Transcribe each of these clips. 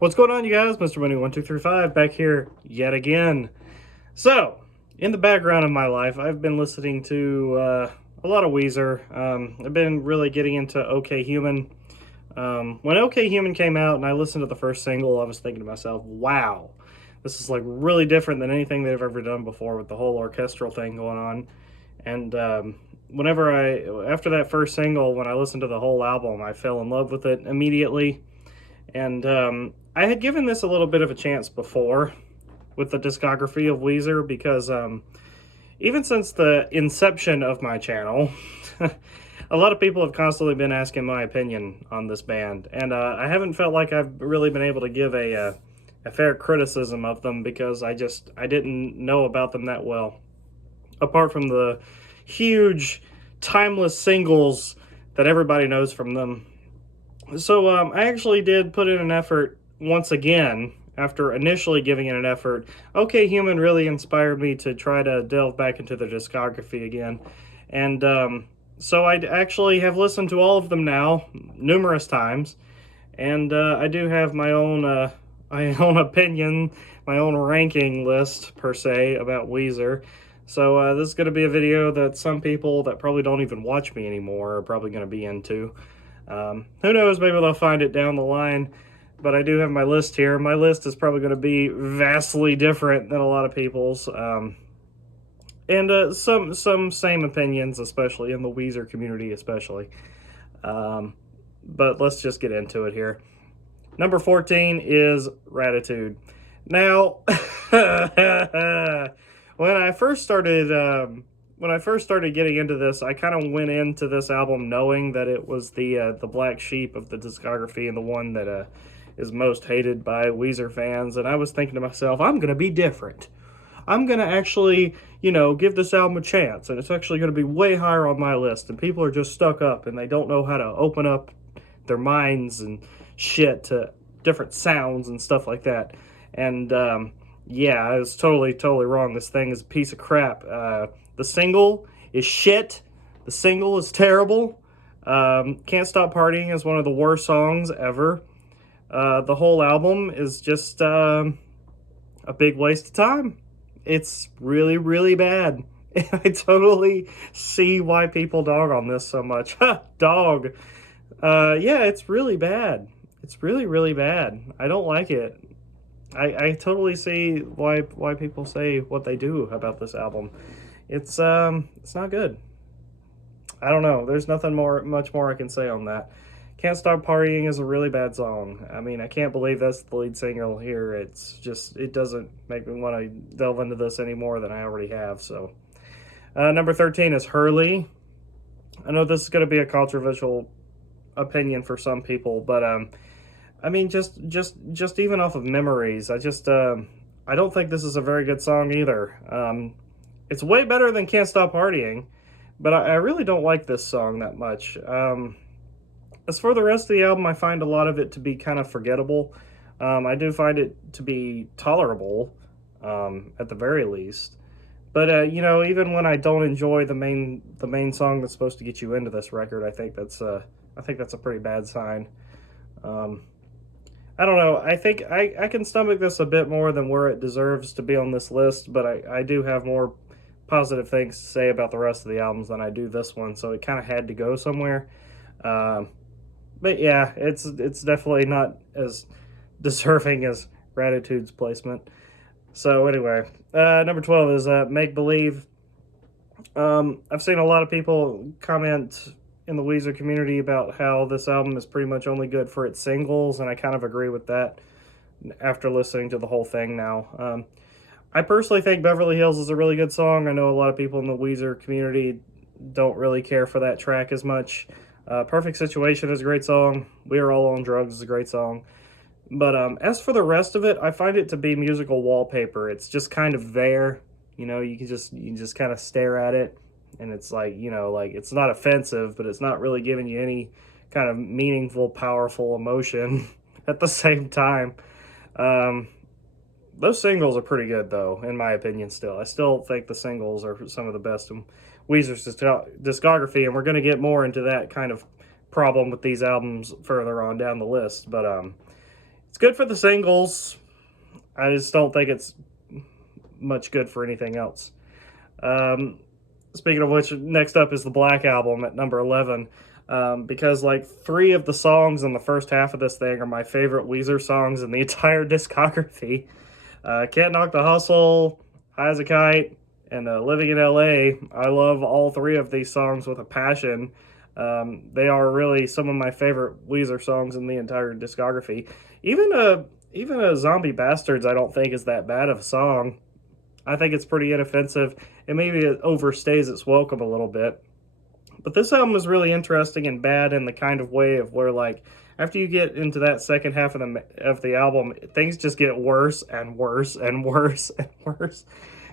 What's going on, you guys? Mr. Money1235 back here yet again. So, in the background of my life, I've been listening to a lot of Weezer. I've been really getting into OK Human. When OK Human came out and I listened to the first single, I was thinking to myself, wow, this is like really different than anything they've ever done before with the whole orchestral thing going on. And after that first single, when I listened to the whole album, I fell in love with it immediately. And I had given this a little bit of a chance before with the discography of Weezer because even since the inception of my channel, a lot of people have constantly been asking my opinion on this band. And I haven't felt like I've really been able to give a fair criticism of them because I didn't know about them that well. Apart from the huge, timeless singles that everybody knows from them. So I actually did put in an effort once again after initially giving it an effort. OK Human really inspired me to try to delve back into the discography again. And so I actually have listened to all of them now numerous times. And I do have my own opinion, my own ranking list, per se, about Weezer. So this is going to be a video that some people that probably don't even watch me anymore are probably going to be into. Who knows, maybe they'll find it down the line, but I do have my list here. My list is probably going to be vastly different than a lot of people's, and some same opinions, especially in the Weezer community, especially. But let's just get into it here. Number 14 is Ratitude. Now, when I first started getting into this, I kind of went into this album knowing that it was the black sheep of the discography and the one that is most hated by Weezer fans. And I was thinking to myself, I'm going to be different. I'm going to actually, give this album a chance. And it's actually going to be way higher on my list. And people are just stuck up and they don't know how to open up their minds and shit to different sounds and stuff like that. And yeah, I was totally wrong. This thing is a piece of crap. The single is shit. The single is terrible. Can't Stop Partying is one of the worst songs ever. The whole album is just a big waste of time. It's really, really bad. I totally see why people dog on this so much. Dog. Yeah, it's really bad. It's really, really bad. I don't like it. I totally see why people say what they do about this album. It's not good. I don't know. There's much more I can say on that. Can't Stop Partying is a really bad song. I mean, I can't believe that's the lead singer here. It doesn't make me want to delve into this any more than I already have. So, number 13 is Hurly. I know this is going to be a controversial opinion for some people, but I mean, just even off of memories, I don't think this is a very good song either. It's way better than Can't Stop Partying, but I really don't like this song that much. As for the rest of the album, I find a lot of it to be kind of forgettable. I do find it to be tolerable, at the very least. But even when I don't enjoy the main song that's supposed to get you into this record, I think that's a pretty bad sign. I don't know. I think I can stomach this a bit more than where it deserves to be on this list, but I do have more positive things to say about the rest of the albums than I do this one, so it kind of had to go somewhere. But yeah, it's definitely not as deserving as Ratitude's placement. So anyway, number 12 is Make Believe. I've seen a lot of people comment in the Weezer community about how this album is pretty much only good for its singles, and I kind of agree with that after listening to the whole thing now. I personally think Beverly Hills is a really good song. I know a lot of people in the Weezer community don't really care for that track as much. Perfect Situation is a great song. We Are All on Drugs is a great song. But as for the rest of it, I find it to be musical wallpaper. It's just kind of there. You can just kind of stare at it. And it's like, it's not offensive, but it's not really giving you any kind of meaningful, powerful emotion at the same time. Those singles are pretty good, though, in my opinion, still. I still think the singles are some of the best in Weezer's discography, and we're going to get more into that kind of problem with these albums further on down the list. But It's good for the singles. I just don't think it's much good for anything else. Um, Speaking of which, next up is the Black Album at number 11. Because like 3 of the songs in the first half of this thing are my favorite Weezer songs in the entire discography. Can't Knock the Hustle, High as a Kite, and Living in LA. I love all 3 of these songs with a passion. They are really some of my favorite Weezer songs in the entire discography. Even a Zombie Bastards I don't think is that bad of a song. I think it's pretty inoffensive, and maybe it overstays its welcome a little bit. But this album is really interesting and bad in the kind of way of where, like, after you get into that second half of the album, things just get worse and worse and worse and worse.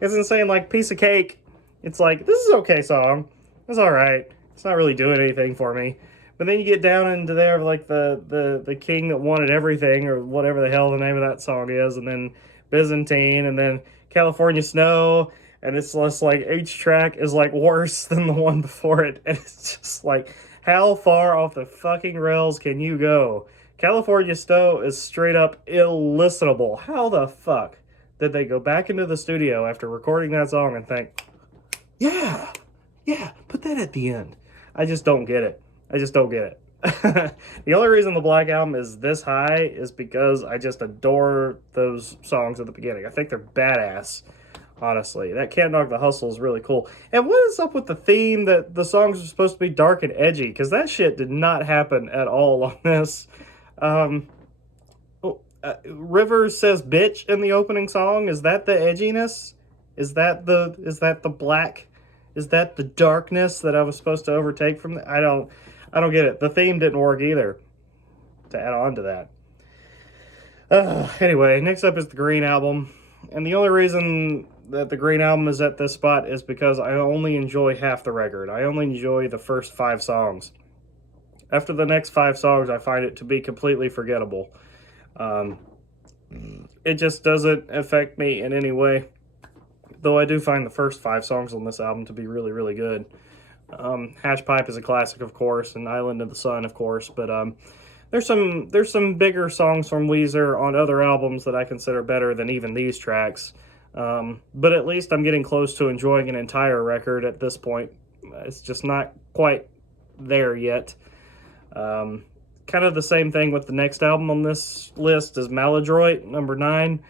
It's insane. Like Piece of Cake, it's like, this is an okay song. It's all right. It's not really doing anything for me. But then you get down into there, like the King That Wanted Everything, or whatever the hell the name of that song is, and then Byzantine, and then California Snow, and it's just like each track is like worse than the one before it, and it's just like, how far off the fucking rails can you go? California Snow is straight up illistenable. How the fuck did they go back into the studio after recording that song and think, yeah, put that at the end? I just don't get it. I just don't get it. The only reason the Black Album is this high is because I just adore those songs at the beginning. I think they're badass, honestly. That Can't Knock the Hustle is really cool. And what is up with the theme that the songs are supposed to be dark and edgy? Because that shit did not happen at all on this. River says bitch in the opening song. Is that the edginess? Is that the black? Is that the darkness that I was supposed to overtake from the, I don't get it. The theme didn't work either, to add on to that. Anyway, next up is the Green Album. And the only reason that the Green Album is at this spot is because I only enjoy half the record. I only enjoy the first 5 songs. After the next 5 songs, I find it to be completely forgettable. It just doesn't affect me in any way. Though I do find the first 5 songs on this album to be really, really good. Hash Pipe is a classic, of course, and Island of the Sun, of course, but there's some bigger songs from Weezer on other albums that I consider better than even these tracks. But at least I'm getting close to enjoying an entire record at this point. It's just not quite there yet. Kind of the same thing with the next album on this list is Maladroit, number 9.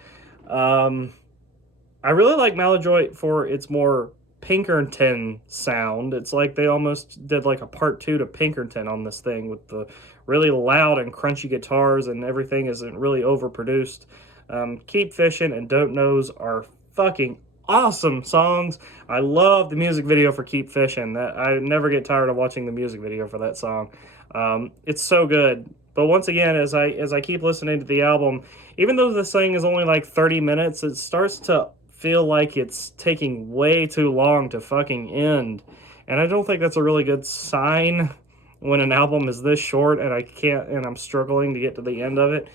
I really like Maladroit for its more Pinkerton sound. It's like they almost did like a part 2 to Pinkerton on this thing with the really loud and crunchy guitars, and everything isn't really overproduced. Keep Fishing and Don't Knows are fucking awesome songs. I love the music video for Keep Fishing. That I never get tired of watching the music video for that song. It's so good. But once again, as I keep listening to the album, even though this thing is only like 30 minutes, it starts to feel like it's taking way too long to fucking end. And I don't think that's a really good sign when an album is this short and I'm struggling to get to the end of it.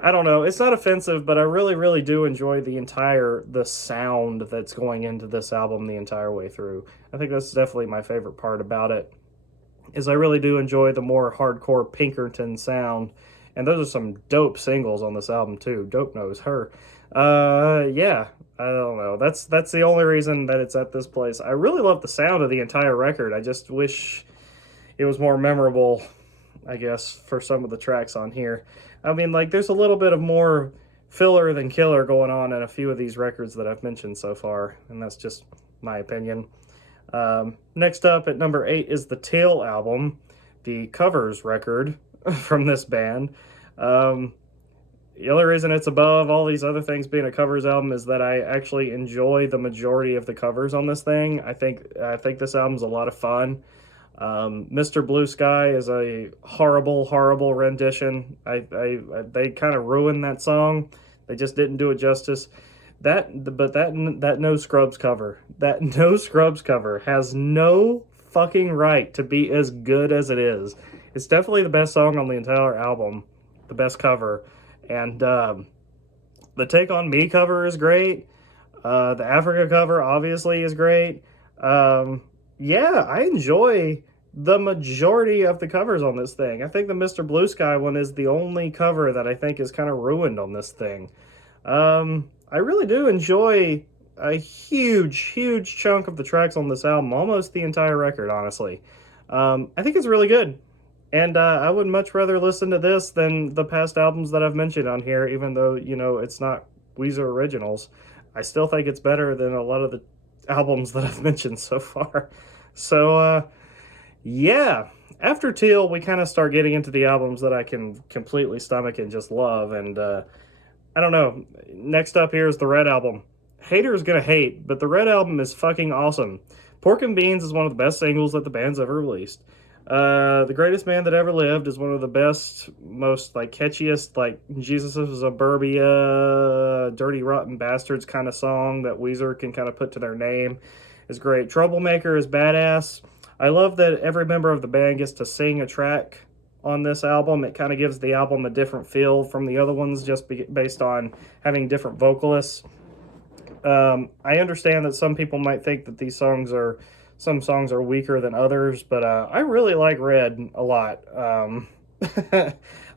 I don't know. It's not offensive, but I really, really do enjoy the sound that's going into this album the entire way through. I think that's definitely my favorite part about it, is I really do enjoy the more hardcore Pinkerton sound. And those are some dope singles on this album too. Dope Knows Her. Yeah, I don't know. That's the only reason that it's at this place. I really love the sound of the entire record. I just wish it was more memorable, I guess, for some of the tracks on here. I mean, like, there's a little bit of more filler than killer going on in a few of these records that I've mentioned so far, and that's just my opinion. Next up at number 8 is the Teal album, the covers record from this band. The only reason it's above all these other things being a covers album is that I actually enjoy the majority of the covers on this thing. I think this album's a lot of fun. Mr. Blue Sky is a horrible, horrible rendition. They kind of ruined that song. They just didn't do it justice. That No Scrubs cover, that No Scrubs cover has no fucking right to be as good as it is. It's definitely the best song on the entire album, the best cover. And the Take On Me cover is great. The Africa cover obviously is great. Yeah, I enjoy the majority of the covers on this thing. I think the Mr. Blue Sky one is the only cover that I think is kind of ruined on this thing. I really do enjoy a huge chunk of the tracks on this album, almost the entire record, honestly. I think it's really good. And I would much rather listen to this than the past albums that I've mentioned on here, even though, it's not Weezer originals. I still think it's better than a lot of the albums that I've mentioned so far. So, yeah. After Teal, we kind of start getting into the albums that I can completely stomach and just love. And I don't know. Next up here is the Red Album. Haters gonna hate, but the Red Album is fucking awesome. Pork and Beans is one of the best singles that the band's ever released. The Greatest Man That Ever Lived is one of the best, most like catchiest, like Jesus of Suburbia, Dirty Rotten Bastards kind of song that Weezer can kind of put to their name. Is great. Troublemaker is badass. I love that every member of the band gets to sing a track on this album. It kind of gives the album a different feel from the other ones just based on having different vocalists. I understand that some people might think that some songs are weaker than others, but I really like Red a lot.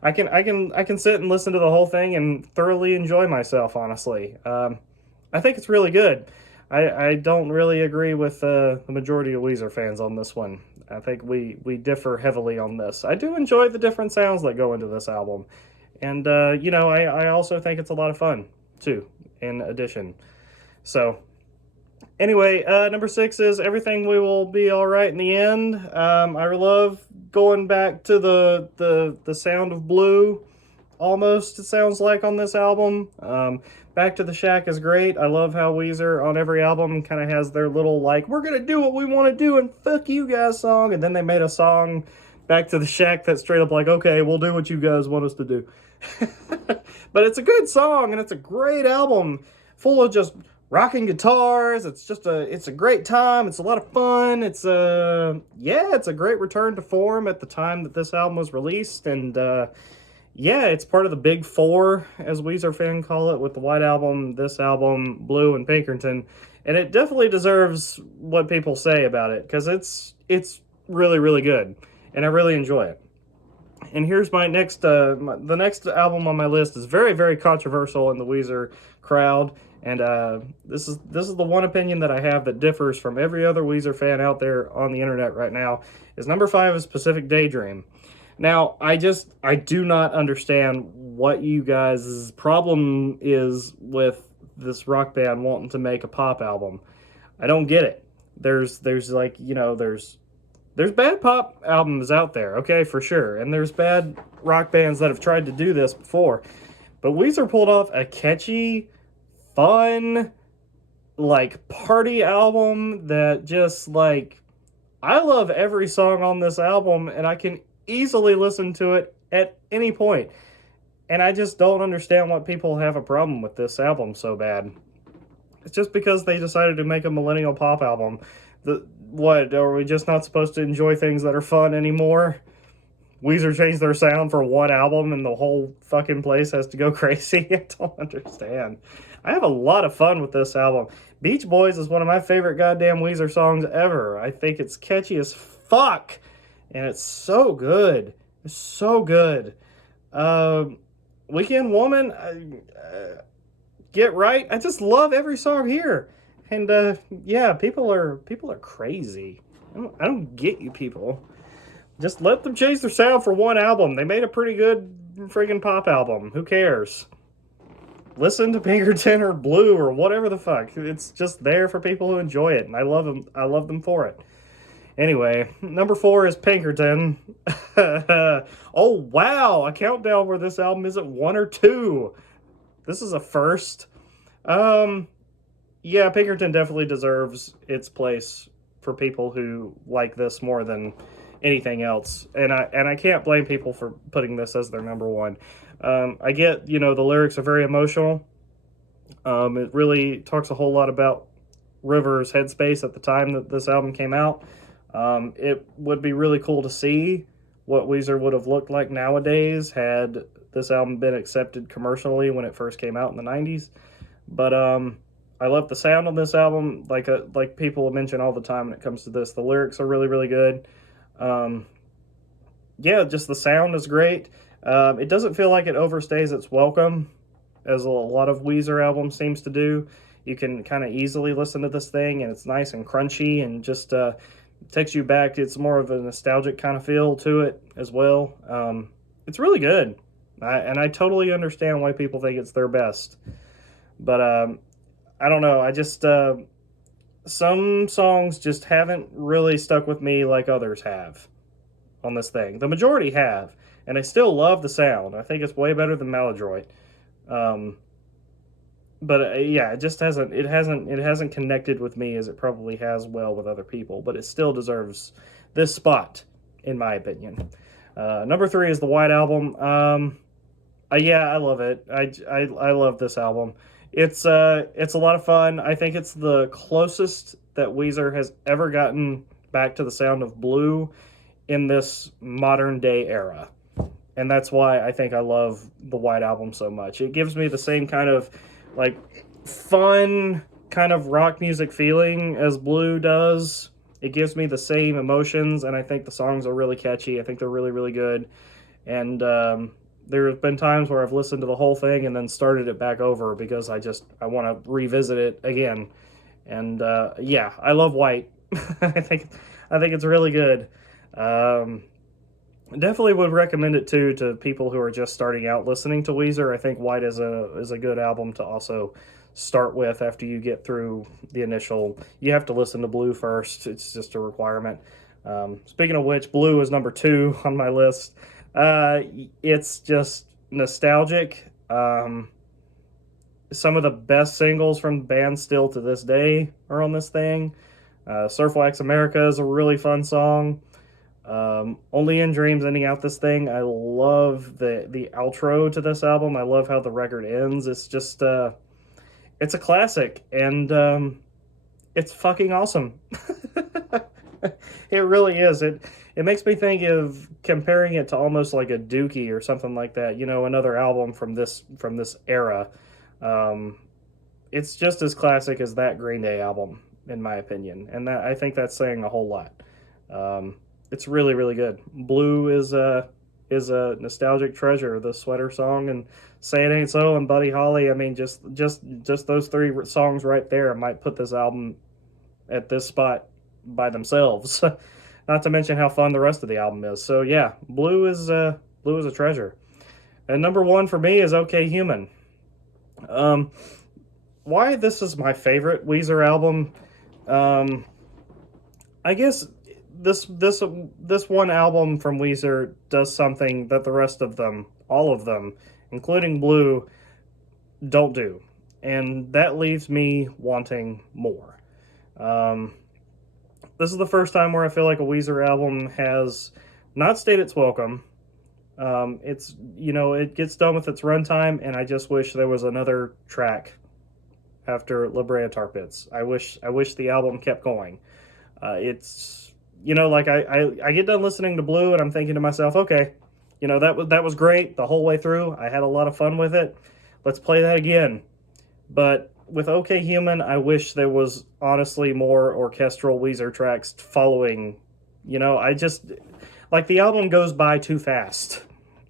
I can sit and listen to the whole thing and thoroughly enjoy myself. Honestly, I think it's really good. I don't really agree with the majority of Weezer fans on this one. I think we differ heavily on this. I do enjoy the different sounds that go into this album, and I also think it's a lot of fun too. In addition, so anyway, number 6 is Everything We Will Be All Right in the End. I love going back to the sound of blue, almost, it sounds like, on this album. Back to the Shack is great. I love how Weezer on every album kind of has their little, like, we're going to do what we want to do and fuck you guys song. And then they made a song, Back to the Shack, that's straight up like, okay, we'll do what you guys want us to do. But it's a good song, and it's a great album full of just rocking guitars. It's a great time. It's a lot of fun. It's a great return to form at the time that this album was released. And it's part of the big four, as Weezer fans call it, with the White Album, this album, Blue, and Pinkerton. And it definitely deserves what people say about it, because it's really, really good. And I really enjoy it. And here's my next, the next album on my list is very, very controversial in the Weezer crowd. And this is the one opinion that I have that differs from every other Weezer fan out there on the internet right now. Is number 5 is Pacific Daydream. Now, I do not understand what you guys' problem is with this rock band wanting to make a pop album. I don't get it. There's like, there's bad pop albums out there, okay, for sure. And there's bad rock bands that have tried to do this before. But Weezer pulled off a catchy, fun, like, party album that just, like, I love every song on this album, and I can easily listen to it at any point. And I just don't understand why people have a problem with this album so bad. It's just because they decided to make a millennial pop album. What, are we just not supposed to enjoy things that are fun anymore? Weezer changed their sound for one album and the whole fucking place has to go crazy? I don't understand. I have a lot of fun with this album. Beach Boys is one of my favorite goddamn Weezer songs ever. I think it's catchy as fuck. And it's so good. It's so good. Weekend Woman, Get Right. I just love every song here. And people are crazy. I don't get you people. Just let them change their sound for one album. They made a pretty good friggin' pop album. Who cares? Listen to Pinkerton or Blue or whatever the fuck. It's just there for people who enjoy it, and I love them. I love them for it. Anyway, number 4 is Pinkerton. Oh wow, a countdown where this album isn't 1 or 2. This is a first. Yeah, Pinkerton definitely deserves its place for people who like this more than anything else. And I can't blame people for putting this as their number 1. I get, the lyrics are very emotional. It really talks a whole lot about Rivers' headspace at the time that this album came out. It would be really cool to see what Weezer would have looked like nowadays had this album been accepted commercially when it first came out in the 90s. But I love the sound on this album, like people mention all the time when it comes to this. The lyrics are really, really good. Um, yeah, just the sound is great. It doesn't feel like it overstays its welcome, as a lot of Weezer albums seems to do. You can kind of easily listen to this thing, and it's nice and crunchy, and just takes you back. It's more of a nostalgic kind of feel to it as well. It's really good, and I totally understand why people think it's their best. But I don't know. I just some songs just haven't really stuck with me like others have on this thing. The majority have, and I still love the sound. I think it's way better than Maladroit. Um, but yeah, it just hasn't. It hasn't connected with me as it probably has well with other people. But it still deserves this spot, in my opinion. Number three is the White Album. Yeah, I love it. I love this album. It's a lot of fun. I think it's the closest that Weezer has ever gotten back to the sound of Blue in this modern day era. And that's why I think I love the White Album so much. It gives me the same kind of like fun kind of rock music feeling as Blue does. It gives me the same emotions, and I think the songs are really catchy. I think they're really, really good. And there have been times where I've listened to the whole thing and then started it back over because I want to revisit it again. And yeah, I love White. I think it's really good. Um, Definitely would recommend it too to people who are just starting out listening to Weezer. I think White is a good album to also start with after you get through the initial. You have to listen to Blue first. It's just a requirement. Speaking of which, Blue is number two on my list. It's just nostalgic. Some of the best singles from the band still to this day are on this thing. Surf Wax America is a really fun song. Only in Dreams ending out this thing. I love the outro to this album. I love how the record ends. It's just it's a classic, and it's fucking awesome. It really is. It makes me think of comparing it to almost like a Dookie or something like that. You know, another album from this era. Um, it's just as classic as that Green Day album, in my opinion, and that I think that's saying a whole lot. Um, it's really, really good. Blue is a nostalgic treasure. The Sweater Song and Say It Ain't So and Buddy Holly. I mean, just those three songs right there might put this album at this spot by themselves. Not to mention how fun the rest of the album is. So yeah, Blue is a treasure. And number one for me is OK Human. Um, why this is my favorite Weezer album? Um, I guess this one album from Weezer does something that the rest of them, all of them, including Blue, don't do, and that leaves me wanting more. Um, this is the first time where I feel like a Weezer album has not stayed its welcome. It's it gets done with its runtime, and I just wish there was another track after La Brea Tar Pits. I wish the album kept going. It's like I get done listening to Blue and I'm thinking to myself, okay, that was great the whole way through. I had a lot of fun with it. Let's play that again. But with OK Human, I wish there was honestly more orchestral Weezer tracks following. I just like the album goes by too fast.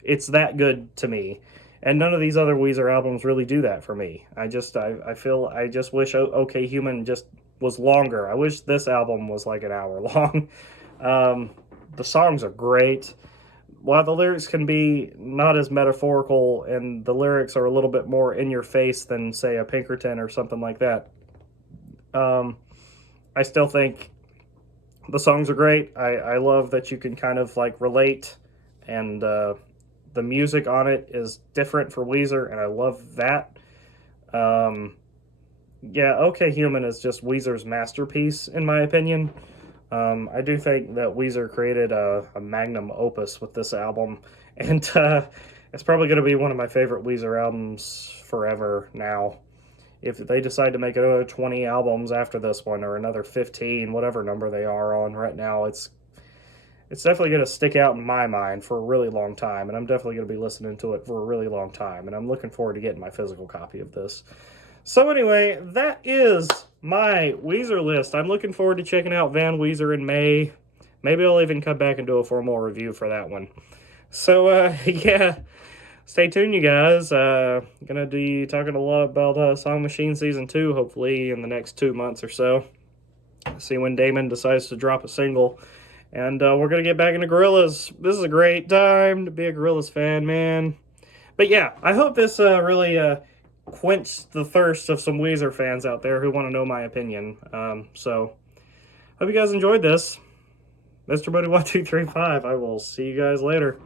It's that good to me. And none of these other Weezer albums really do that for me. I just wish OK Human just was longer. I wish this album was like an hour long. The songs are great. While the lyrics can be not as metaphorical and the lyrics are a little bit more in your face than, say, a Pinkerton or something like that, I still think the songs are great. I love that you can kind of like relate, and the music on it is different for Weezer, and I love that. Um, yeah, OK Human is just Weezer's masterpiece, in my opinion. I do think that Weezer created a magnum opus with this album, and it's probably going to be one of my favorite Weezer albums forever now. If they decide to make another 20 albums after this one, or another 15, whatever number they are on right now, it's definitely going to stick out in my mind for a really long time, and I'm definitely going to be listening to it for a really long time, and I'm looking forward to getting my physical copy of this. So anyway, that is my Weezer list. I'm looking forward to checking out Van Weezer in May. Maybe I'll even come back and do a formal review for that one. So, yeah, stay tuned, you guys. Gonna be talking a lot about Song Machine Season 2, hopefully in the next 2 months or so. See when Damon decides to drop a single. And we're gonna get back into Gorillaz. This is a great time to be a Gorillaz fan, man. But yeah, I hope this really quenched the thirst of some Weezer fans out there who want to know my opinion. So, hope you guys enjoyed this. Mr. Buddy 1235. I will see you guys later.